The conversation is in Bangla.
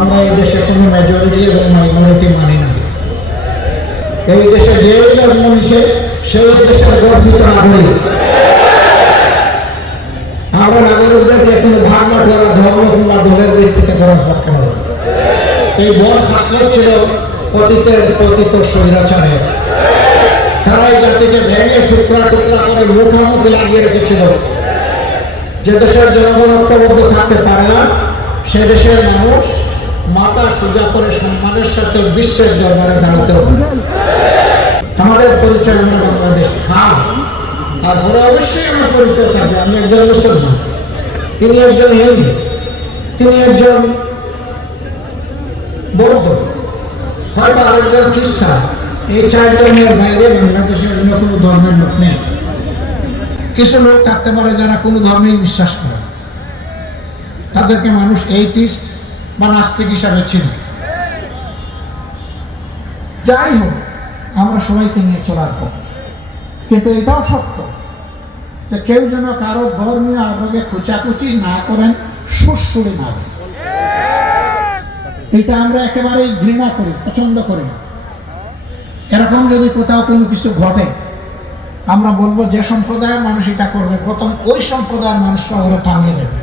আমরা এই দেশে কোনো মেজরিটি এবং মাইনরিটি মানি না। এই দেশে যে নিছে সেই দেশের গর্বিত নাগরিক। কোনো ভাবনা করা ধর্ম কিংবা দলের ভিত্তিতে করার পক্ষে নয় এই বড় ছিল অতীতের পতিত স্বৈরাচারের তারা এই জাতিকে ভেঙে টুকরা টুকরা করে মুখোমুখি লাগিয়ে রেখেছিল। যে দেশের জনগণ ঐক্যবদ্ধ থাকতে পারে না, সে দেশের মানুষ মাতা সোজা সম্মানের সাথে বিশ্বের দরবারে দাঁড়াতে হবে। আমাদের পরিচয় আমরা বাংলাদেশ খান। তারপরে অবশ্যই আমার পরিচয় থাকবে। আমি একজন মুসলমান। তিনি একজন হিন্দু। তিনি একজন বৌদ্ধ। হয়তো আরেকজন খ্রিস্টান। এই চারজনের বাইরে বাংলাদেশের অন্য কোনো ধর্মের লোক নেই। কিছু লোক থাকতে পারে যারা কোনো ধর্মেই বিশ্বাস করে। তাদেরকে মানুষ এইটিস্ট নাস্তিক হিসাবে চিনে যাই হোক, আমরা সবাইকে নিয়ে চলার পর কিন্তু এটাও সত্য যে কেউ যেন কারও ধর্মীয় আবেগে খুচাকুচি না করেন, সুরসুরে না। এটা আমরা একেবারেই ঘৃণা করি, পছন্দ করি এরকম যদি কোথাও কোনো কিছু ঘটে, আমরা বলব যে সম্প্রদায়ের মানুষ এটা করবে, প্রথম ওই সম্প্রদায়ের মানুষরা ওরা থামিয়ে দেবে।